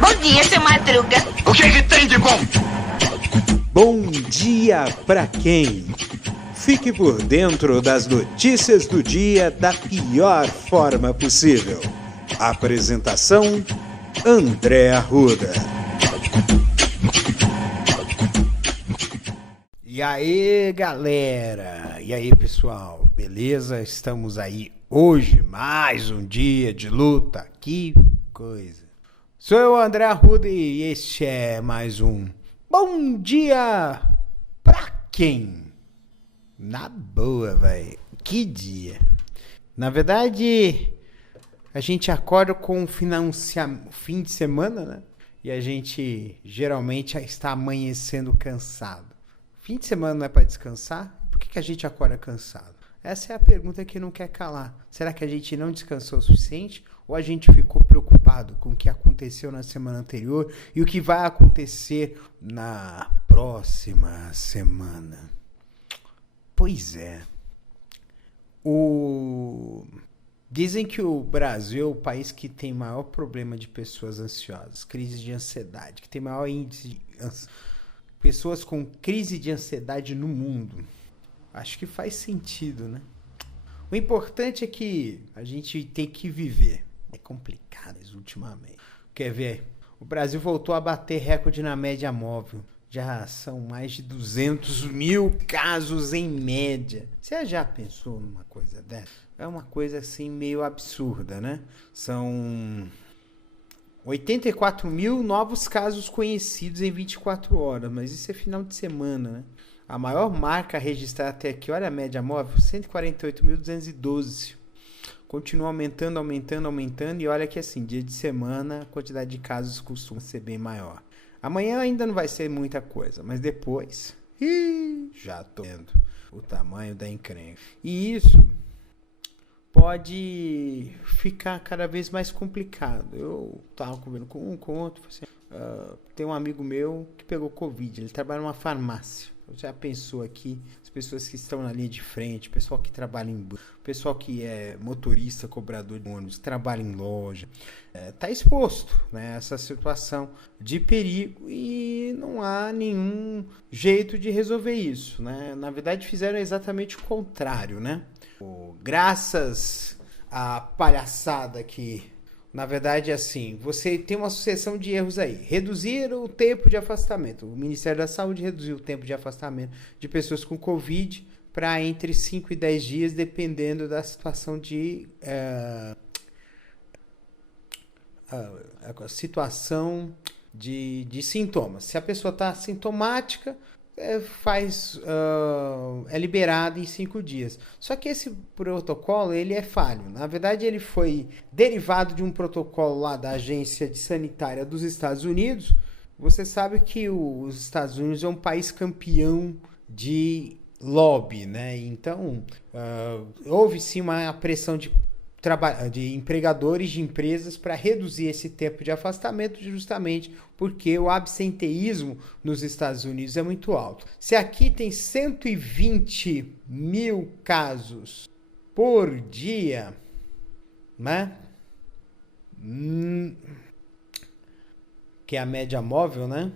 Bom dia, seu Madruga. O que tem de bom? Bom dia pra quem? Fique por dentro das notícias do dia da pior forma possível. Apresentação: André Arruda. E aí, galera? E aí, pessoal? Beleza? Estamos aí hoje, mais um dia de luta. Que coisa. Sou eu, André Arruda, e este é mais um Bom Dia Pra Quem? Na boa, velho. Que dia. Na verdade, a gente acorda com o fim de semana, né? E a gente geralmente está amanhecendo cansado. Fim de semana não é para descansar? Por que a gente acorda cansado? Essa é a pergunta que não quer calar. Será que a gente não descansou o suficiente? Ou a gente ficou preocupado com o que aconteceu na semana anterior e o que vai acontecer na próxima semana? Pois é. Dizem que o Brasil é o país que tem maior problema de pessoas ansiosas, crise de ansiedade, que tem maior índice de pessoas com crise de ansiedade no mundo. Acho que faz sentido, né? O importante é que a gente tem que viver. É complicado isso ultimamente. Quer ver? O Brasil voltou a bater recorde na média móvel. Já são mais de 200 mil casos em média. Você já pensou numa coisa dessa? É uma coisa assim meio absurda, né? São 84 mil novos casos conhecidos em 24 horas. Mas isso é final de semana, né? A maior marca registrada até aqui, olha a média móvel, 148.212. Continua aumentando. E olha que assim, dia de semana, a quantidade de casos costuma ser bem maior. Amanhã ainda não vai ser muita coisa, mas depois, já tô vendo o tamanho da encrenca. E isso pode ficar cada vez mais complicado. Eu tava conversando com outro, assim, tem um amigo meu que pegou Covid, ele trabalha numa farmácia. Já pensou aqui, as pessoas que estão na linha de frente, o pessoal que trabalha em banco, o pessoal que é motorista, cobrador de ônibus, trabalha em loja, está exposto, né, a essa situação de perigo e não há nenhum jeito de resolver isso, né? Na verdade, fizeram exatamente o contrário, né? Graças à palhaçada que... Na verdade, assim, você tem uma sucessão de erros aí. Reduzir o tempo de afastamento. O Ministério da Saúde reduziu o tempo de afastamento de pessoas com Covid para entre 5 e 10 dias, dependendo da situação de sintomas. Se a pessoa está sintomática, é liberado em 5 dias. Só que esse protocolo, ele é falho. Na verdade, ele foi derivado de um protocolo lá da Agência Sanitária dos Estados Unidos. Você sabe que os Estados Unidos é um país campeão de lobby, né? Então, houve sim uma pressão de empregadores de empresas para reduzir esse tempo de afastamento, justamente porque o absenteísmo nos Estados Unidos é muito alto. Se aqui tem 120 mil casos por dia, né? Que é a média móvel, né?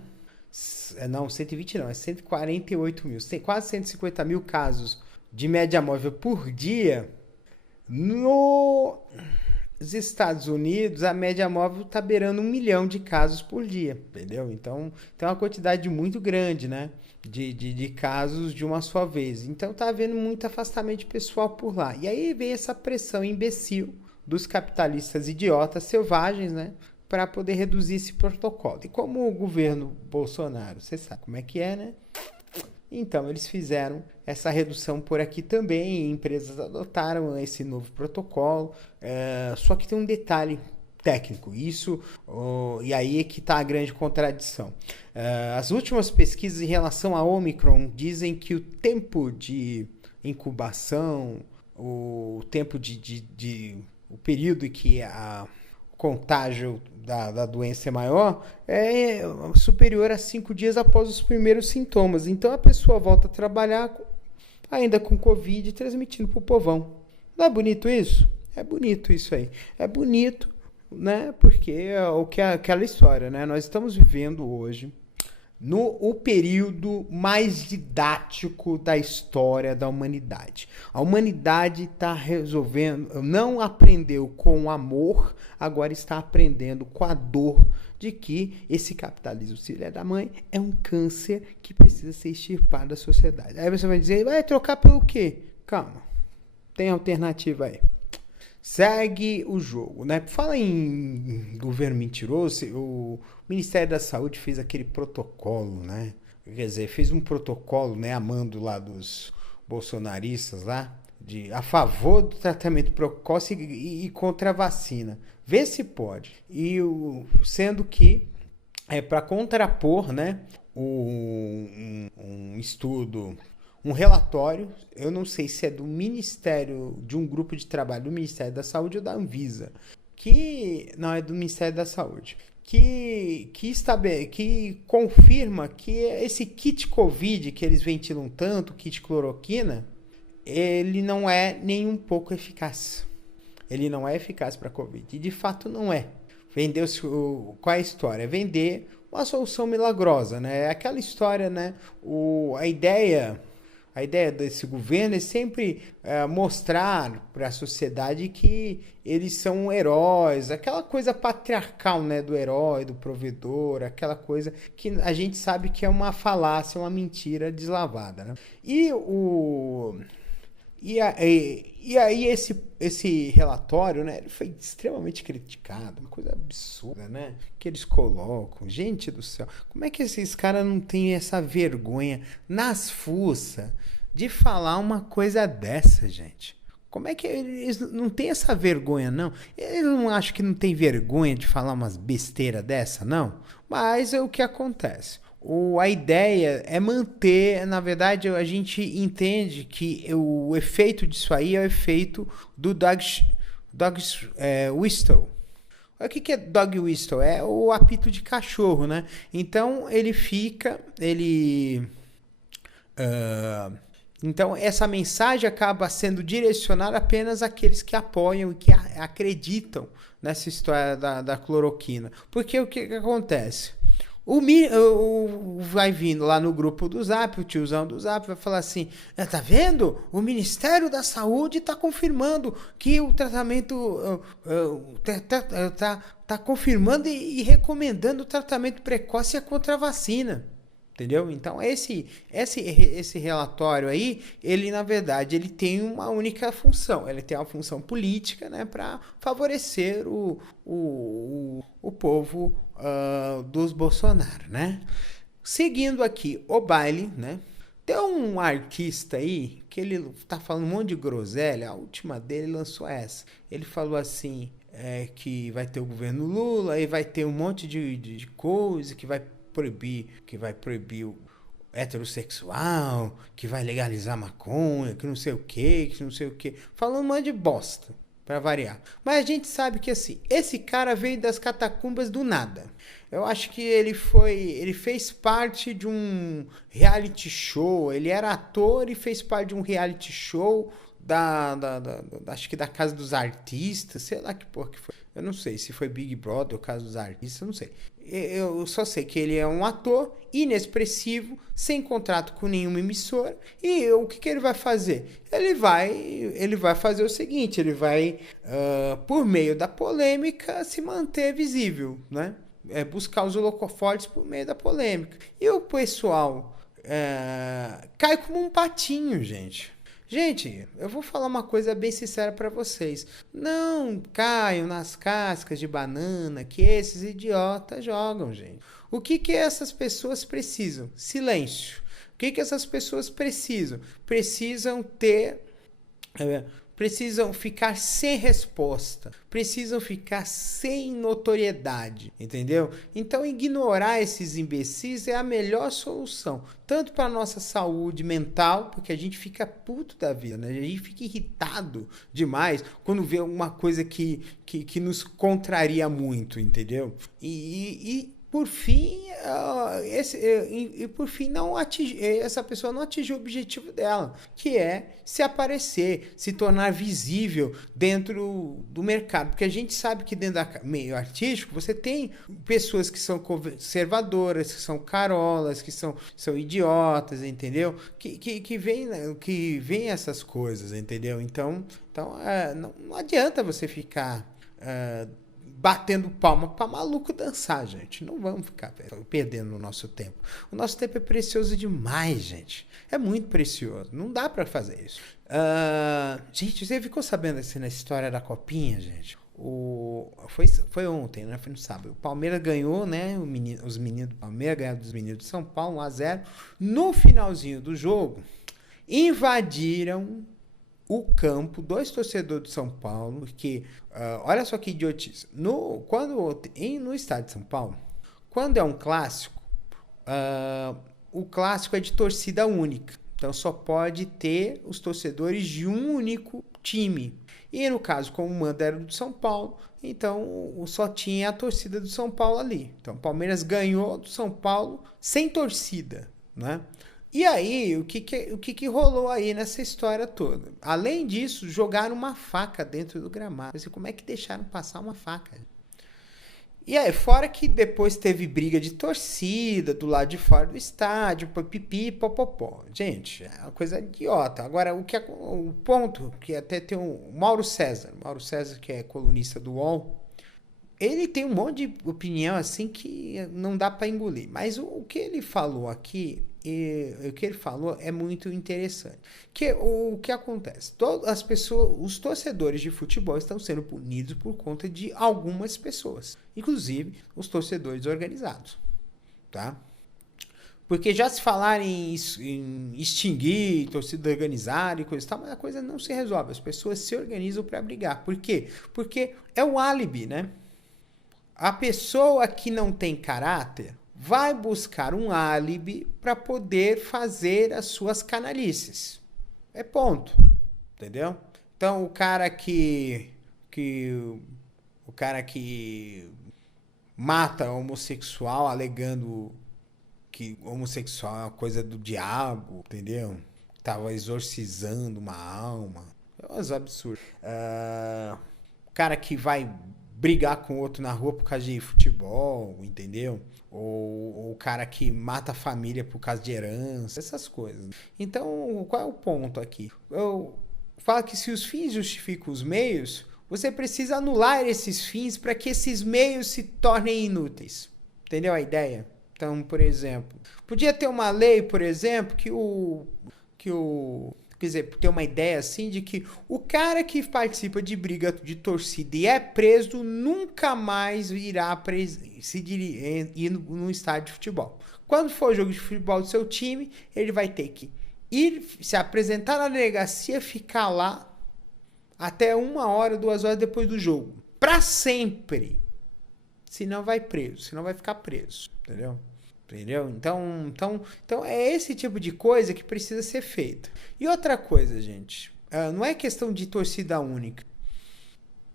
Não, 120 não, é 148 mil. Tem quase 150 mil casos de média móvel por dia. Nos Estados Unidos, a média móvel está beirando 1 milhão de casos por dia, entendeu? Então, tem uma quantidade muito grande, né, de casos de uma só vez. Então, está havendo muito afastamento de pessoal por lá. E aí vem essa pressão imbecil dos capitalistas idiotas selvagens, né, para poder reduzir esse protocolo. E como o governo Bolsonaro, você sabe como é que é, né? Então, eles fizeram essa redução por aqui também, e empresas adotaram esse novo protocolo, só que tem um detalhe técnico, e aí é que está a grande contradição. As últimas pesquisas em relação a Omicron dizem que o tempo de incubação, o tempo o período em que o contágio da doença é maior, é superior a 5 dias após os primeiros sintomas. Então a pessoa volta a trabalhar ainda com Covid, transmitindo para o povão. Não é bonito isso? É bonito isso aí. É bonito, né? Porque é o que é aquela história, né? Nós estamos vivendo hoje no período mais didático da história da humanidade. A humanidade está resolvendo, não aprendeu com amor, agora está aprendendo com a dor de que esse capitalismo filho da mãe é um câncer que precisa ser extirpado da sociedade. Aí você vai dizer, vai trocar pelo quê? Calma, tem alternativa aí. Segue o jogo, né? Fala em governo mentiroso, o Ministério da Saúde fez aquele protocolo, né? Quer dizer, fez um protocolo, né, amando lá dos bolsonaristas lá, a favor do tratamento precoce e contra a vacina. Vê se pode. Sendo que é para contrapor, né, um estudo, um relatório, eu não sei se é do Ministério, de um grupo de trabalho do Ministério da Saúde ou da Anvisa, não, é do Ministério da Saúde, que confirma que esse kit Covid que eles ventilam tanto, kit cloroquina, ele não é nem um pouco eficaz. Ele não é eficaz para Covid. E de fato não é. Qual é a história? Vender uma solução milagrosa, né? É aquela história, né? A ideia desse governo é sempre mostrar para a sociedade que eles são heróis, aquela coisa patriarcal, né, do herói, do provedor, aquela coisa que a gente sabe que é uma falácia, uma mentira deslavada, né? E aí esse relatório, né, ele foi extremamente criticado, uma coisa absurda, né, que eles colocam. Gente do céu, como é que esses caras não têm essa vergonha nas fuças de falar uma coisa dessa, gente? Como é que eles não têm essa vergonha, não? Eles não acham que não tem vergonha de falar umas besteiras dessa, não? Mas é o que acontece. A ideia é manter, na verdade, a gente entende que o efeito disso aí é o efeito do dog whistle. O que é dog whistle? É o apito de cachorro, né? Então, então, essa mensagem acaba sendo direcionada apenas àqueles que apoiam e que acreditam nessa história da cloroquina. Porque o que acontece? Vai vindo lá no grupo do Zap, o tiozão do Zap vai falar assim, tá vendo? O Ministério da Saúde está confirmando que o tratamento tá confirmando e recomendando o tratamento precoce contra a vacina. Entendeu? Então, esse relatório aí, ele, na verdade, ele tem uma única função. Ele tem uma função política, né, para favorecer o povo dos Bolsonaro, né? Seguindo aqui o baile, né? Tem um artista aí que ele tá falando um monte de groselha. A última dele lançou essa. Ele falou assim, que vai ter o governo Lula, aí vai ter um monte de coisa que vai proibir o heterossexual, que vai legalizar maconha, que não sei o que, falando um monte de bosta, pra variar. Mas a gente sabe que assim, esse cara veio das catacumbas do nada. Eu acho que ele fez parte de um reality show, ele era ator e fez parte de um reality show acho que da Casa dos Artistas, sei lá que porra que foi. Eu não sei se foi Big Brother ou Casa dos Artistas, eu não sei. Eu só sei que ele é um ator inexpressivo, sem contrato com nenhuma emissora. E o que ele vai fazer? Ele vai fazer o seguinte, ele vai, por meio da polêmica, se manter visível, né? Buscar os holofotes por meio da polêmica. E o pessoal cai como um patinho, gente. Gente, eu vou falar uma coisa bem sincera para vocês. Não caiam nas cascas de banana que esses idiotas jogam, gente. O que essas pessoas precisam? Silêncio. O que essas pessoas precisam? Precisam ficar sem resposta, precisam ficar sem notoriedade, entendeu? Então, ignorar esses imbecis é a melhor solução, tanto para a nossa saúde mental, porque a gente fica puto da vida, né? A gente fica irritado demais quando vê alguma coisa que nos contraria muito, entendeu? E por fim, por fim essa pessoa não atingiu o objetivo dela, que é se aparecer, se tornar visível dentro do mercado. Porque a gente sabe que dentro do meio artístico você tem pessoas que são conservadoras, que são carolas, que são idiotas, entendeu? Que vem essas coisas, entendeu? Então não adianta você ficar batendo palma para maluco dançar, gente. Não vamos ficar perdendo o nosso tempo. O nosso tempo é precioso demais, gente. É muito precioso. Não dá para fazer isso. Gente, você ficou sabendo assim, na história da Copinha, gente? Foi ontem, né? Foi no sábado. O Palmeiras ganhou, né? Os meninos do Palmeiras ganharam dos meninos de São Paulo, 1-0. No finalzinho do jogo, invadiram o campo, 2 torcedores de São Paulo, que, olha só que idiotice, no estádio de São Paulo, quando é um clássico, o clássico é de torcida única, então só pode ter os torcedores de um único time, e no caso, como o mando era do São Paulo, então só tinha a torcida do São Paulo ali, então o Palmeiras ganhou do São Paulo sem torcida, né? E aí, o que rolou aí nessa história toda? Além disso, jogaram uma faca dentro do gramado. Como é que deixaram passar uma faca? E aí, fora que depois teve briga de torcida do lado de fora do estádio, pipi, popopó. Gente, é uma coisa idiota. Agora, o ponto, que até tem o Mauro César, que é colunista do UOL, ele tem um monte de opinião assim que não dá para engolir. Mas o que ele falou aqui, o que ele falou é muito interessante. O que acontece? Os torcedores de futebol estão sendo punidos por conta de algumas pessoas, inclusive os torcedores organizados, tá? Porque já se falar em extinguir torcida organizada e coisa e tal, mas a coisa não se resolve. As pessoas se organizam para brigar. Por quê? Porque é o álibi, né? A pessoa que não tem caráter vai buscar um álibi para poder fazer as suas canalices. É ponto. Entendeu? Então, o cara que mata homossexual alegando que homossexual é uma coisa do diabo, entendeu? Tava exorcizando uma alma. É um absurdo. O cara que vai brigar com outro na rua por causa de futebol, entendeu? Ou o cara que mata a família por causa de herança, essas coisas. Então, qual é o ponto aqui? Eu falo que se os fins justificam os meios, você precisa anular esses fins para que esses meios se tornem inúteis. Entendeu a ideia? Então, por exemplo, podia ter uma lei, por exemplo, quer dizer, ter uma ideia assim de que o cara que participa de briga de torcida e é preso nunca mais irá ir no estádio de futebol. Quando for jogo de futebol do seu time, ele vai ter que ir se apresentar na delegacia, ficar lá até 1 hora, 2 horas depois do jogo. Pra sempre. Senão vai preso, senão vai ficar preso, entendeu? Então é esse tipo de coisa que precisa ser feita. E outra coisa, gente, não é questão de torcida única.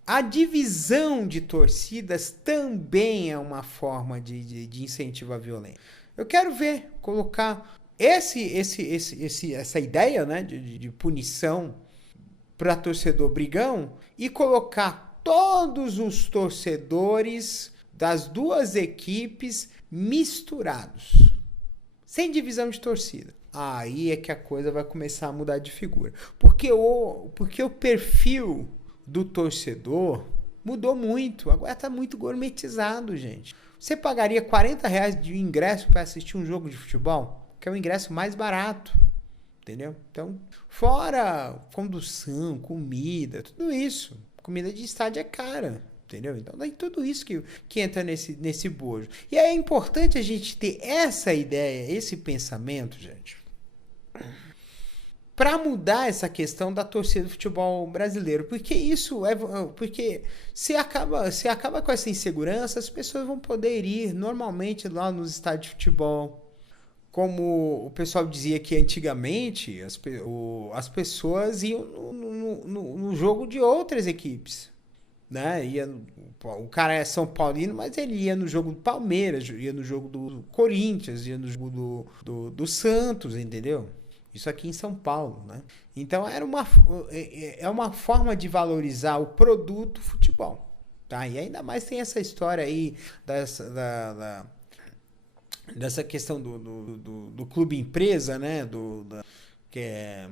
A divisão de torcidas também é uma forma de incentivo à violência. Eu quero ver, colocar essa ideia, né, de punição para torcedor brigão e colocar todos os torcedores das duas equipes misturados, sem divisão de torcida. Aí é que a coisa vai começar a mudar de figura. Porque o perfil do torcedor mudou muito. Agora está muito gourmetizado, gente. Você pagaria R$40 de ingresso para assistir um jogo de futebol? Que é o ingresso mais barato. Entendeu? Então, fora condução, comida, tudo isso. Comida de estádio é cara. Entendeu? Então, é tudo isso que entra nesse bojo. E é importante a gente ter essa ideia, esse pensamento, gente, para mudar essa questão da torcida do futebol brasileiro. Porque se acaba com essa insegurança, as pessoas vão poder ir normalmente lá nos estádios de futebol. Como o pessoal dizia que antigamente as pessoas iam no jogo de outras equipes. né? O cara é São Paulino, mas ele ia no jogo do Palmeiras, ia no jogo do Corinthians, ia no jogo do Santos, entendeu? Isso aqui em São Paulo, né? Então é uma forma de valorizar o produto futebol, tá? E ainda mais tem essa história aí dessa questão do clube empresa, né? Que é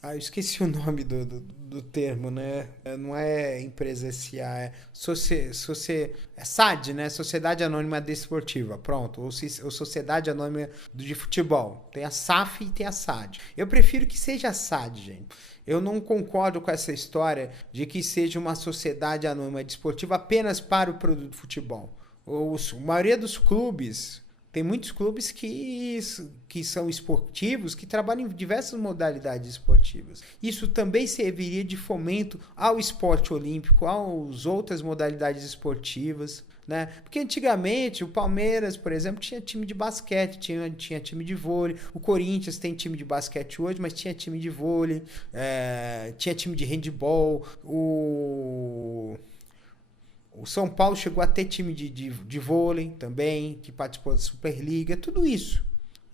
eu esqueci o nome do termo, né? Não é empresa SA, é SAD, né? Sociedade Anônima Desportiva, pronto. Ou Sociedade Anônima de Futebol. Tem a SAF e tem a SAD. Eu prefiro que seja a SAD, gente. Eu não concordo com essa história de que seja uma sociedade anônima desportiva apenas para o produto futebol. A maioria dos clubes... Tem muitos clubes que são esportivos, que trabalham em diversas modalidades esportivas. Isso também serviria de fomento ao esporte olímpico, às outras modalidades esportivas, né? Porque antigamente o Palmeiras, por exemplo, tinha time de basquete, tinha time de vôlei. O Corinthians tem time de basquete hoje, mas tinha time de vôlei, tinha time de handebol. O São Paulo chegou a ter time de vôlei também, que participou da Superliga, tudo isso,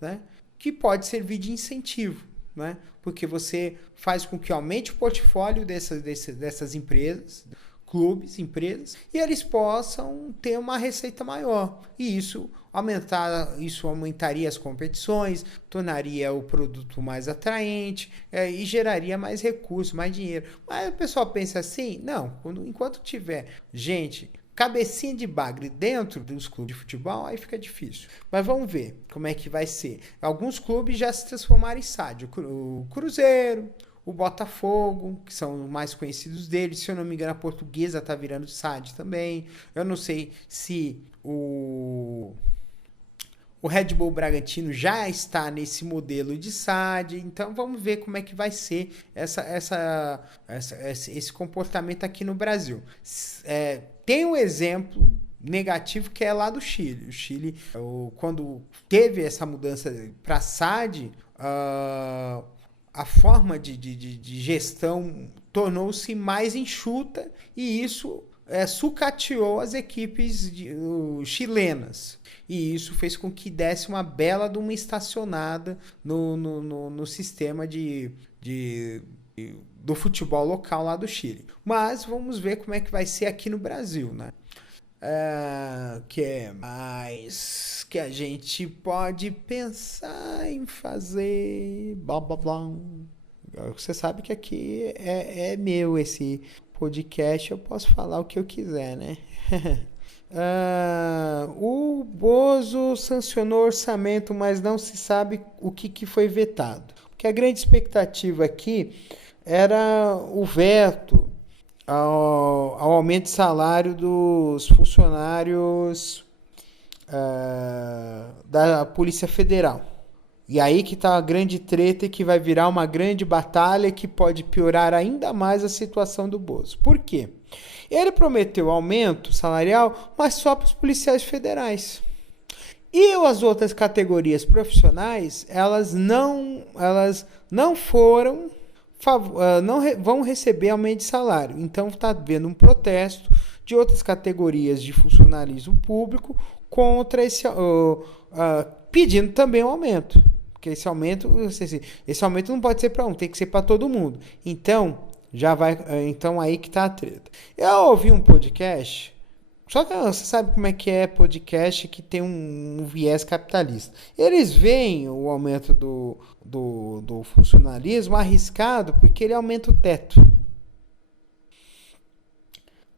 né? Que pode servir de incentivo, né? Porque você faz com que aumente o portfólio dessas empresas, clubes, empresas, e eles possam ter uma receita maior. E isso aumentaria as competições, tornaria o produto mais atraente e geraria mais recursos, mais dinheiro. Mas o pessoal pensa assim, não, enquanto tiver gente, cabecinha de bagre dentro dos clubes de futebol, aí fica difícil. Mas vamos ver como é que vai ser. Alguns clubes já se transformaram em SAD. O Cruzeiro, o Botafogo, que são os mais conhecidos deles. Se eu não me engano, a Portuguesa está virando SAD também. Eu não sei se o Red Bull Bragantino já está nesse modelo de SAD. Então vamos ver como é que vai ser esse comportamento aqui no Brasil. Tem um exemplo negativo que é lá do Chile. O Chile, quando teve essa mudança para SAD, a forma de gestão tornou-se mais enxuta e isso sucateou as equipes chilenas. E isso fez com que desse uma bela de uma estacionada no sistema do futebol local lá do Chile. Mas vamos ver como é que vai ser aqui no Brasil, né? Que é mais que a gente pode pensar em fazer, blá blá blá. Você sabe que aqui é meu esse podcast, eu posso falar o que eu quiser, né? O Bozo sancionou orçamento, mas não se sabe o que foi vetado. Porque a grande expectativa aqui era o veto ao aumento de salário dos funcionários da Polícia Federal. E aí que está a grande treta e que vai virar uma grande batalha que pode piorar ainda mais a situação do Bozo. Por quê? Ele prometeu aumento salarial, mas só para os policiais federais. E as outras categorias profissionais, elas não vão receber aumento de salário. Então está havendo um protesto de outras categorias de funcionalismo público contra pedindo também um aumento. Porque esse aumento não pode ser para um, tem que ser para todo mundo. Então aí que tá a treta. Eu ouvi um podcast, só que você sabe como é que é podcast que tem um viés capitalista. Eles veem o aumento do funcionalismo arriscado porque ele aumenta o teto.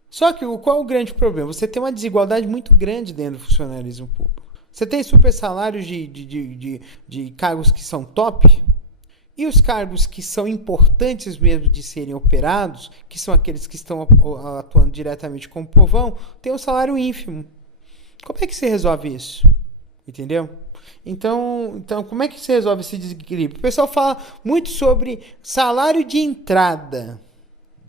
Só que qual é o grande problema? Você tem uma desigualdade muito grande dentro do funcionalismo público. Você tem super salários de cargos que são top, e os cargos que são importantes mesmo de serem operados, que são aqueles que estão atuando diretamente com o povão, tem um salário ínfimo. Como é que se resolve isso? Entendeu? Então, como é que se resolve esse desequilíbrio? O pessoal fala muito sobre salário de entrada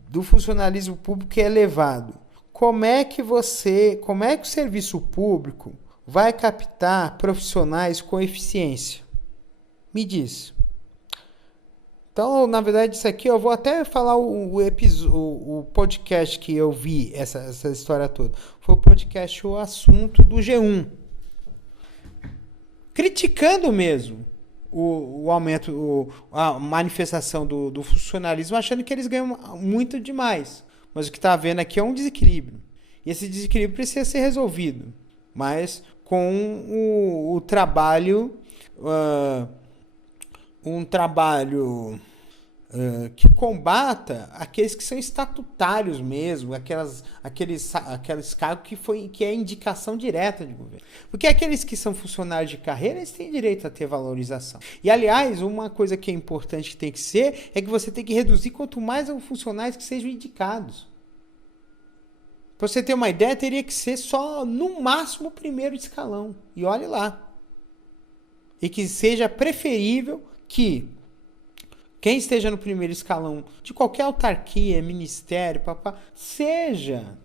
do funcionalismo público que é elevado. Como é que o serviço público vai captar profissionais com eficiência? Me diz. Então, na verdade, isso aqui eu vou até falar o podcast que eu vi essa história toda. Foi o podcast O Assunto do G1. Criticando mesmo o aumento, a manifestação do funcionalismo, achando que eles ganham muito demais. Mas o que está havendo aqui é um desequilíbrio. E esse desequilíbrio precisa ser resolvido. Mas com o trabalho... um trabalho que combata aqueles que são estatutários mesmo, aqueles cargos que é indicação direta de governo. Porque aqueles que são funcionários de carreira, eles têm direito a ter valorização. E, aliás, uma coisa que é importante que tem que ser, é que você tem que reduzir quanto mais os funcionários que sejam indicados. Para você ter uma ideia, teria que ser só, no máximo, o primeiro escalão. E olhe lá. E que seja preferível que quem esteja no primeiro escalão de qualquer autarquia, ministério, seja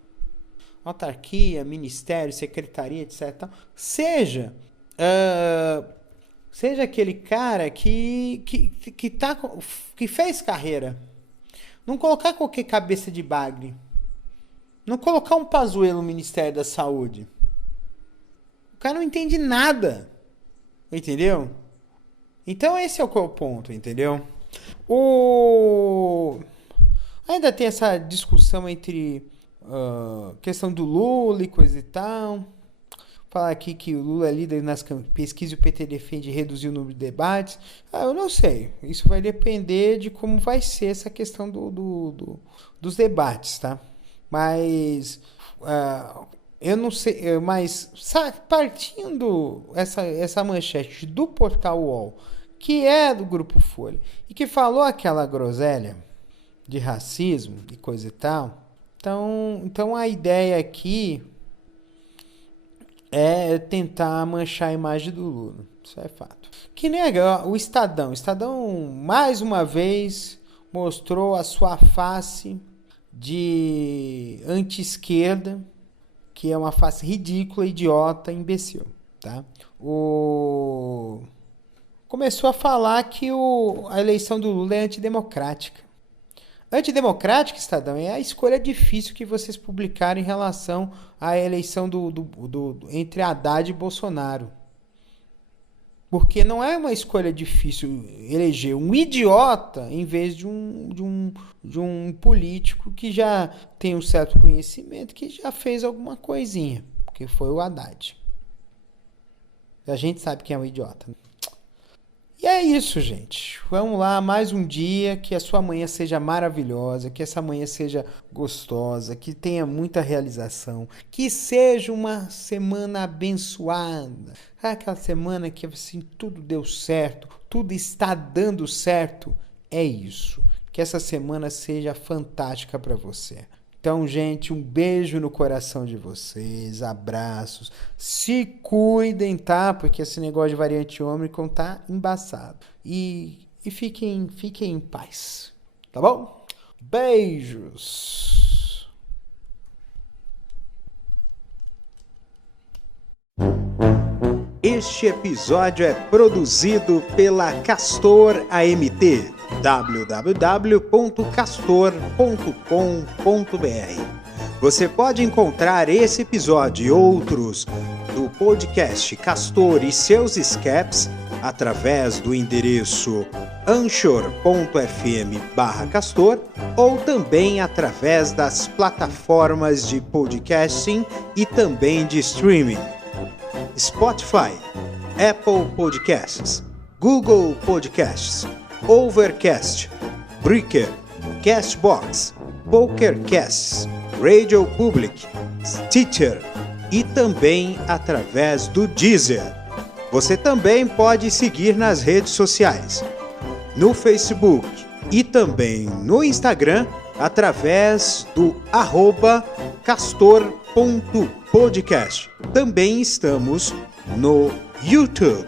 autarquia, ministério, secretaria, etc. Seja aquele cara que fez carreira. Não colocar qualquer cabeça de bagre. Não colocar um Pazuello no Ministério da Saúde. O cara não entende nada. Entendeu? Então esse é o ponto, entendeu? Ainda tem essa discussão entre questão do Lula e coisa e tal. Falar aqui que o Lula é líder nas pesquisas e o PT defende reduzir o número de debates. Eu não sei. Isso vai depender de como vai ser essa questão dos debates, tá? Mas... eu não sei, mas partindo essa manchete do portal UOL, que é do Grupo Folha, e que falou aquela groselha de racismo e coisa e tal, então a ideia aqui é tentar manchar a imagem do Lula. Isso é fato. Que nega o Estadão. O Estadão, mais uma vez, mostrou a sua face de anti-esquerda, que é uma face ridícula, idiota, imbecil, tá? Começou a falar que a eleição do Lula é antidemocrática. Antidemocrática, Estadão, é a escolha difícil que vocês publicaram em relação à eleição entre Haddad e Bolsonaro. Porque não é uma escolha difícil eleger um idiota em vez de um político que já tem um certo conhecimento, que já fez alguma coisinha, que foi o Haddad. A gente sabe quem é o idiota. E é isso, gente. Vamos lá, mais um dia, que a sua manhã seja maravilhosa, que essa manhã seja gostosa, que tenha muita realização, que seja uma semana abençoada. Aquela semana que assim, tudo deu certo, tudo está dando certo. É isso. Que essa semana seja fantástica para você. Então, gente, um beijo no coração de vocês, abraços, se cuidem, tá? Porque esse negócio de variante Ômicron tá embaçado. E fiquem em paz, tá bom? Beijos! Este episódio é produzido pela Castor AMT. www.castor.com.br. Você pode encontrar esse episódio e outros do podcast Castor e seus escapes através do endereço anchor.fm/castor ou também através das plataformas de podcasting e também de streaming: Spotify, Apple Podcasts, Google Podcasts, Overcast, Breaker, Castbox, PokerCasts, Radio Public, Stitcher e também através do Deezer. Você também pode seguir nas redes sociais, no Facebook e também no Instagram através do @castor.podcast. Também estamos no YouTube.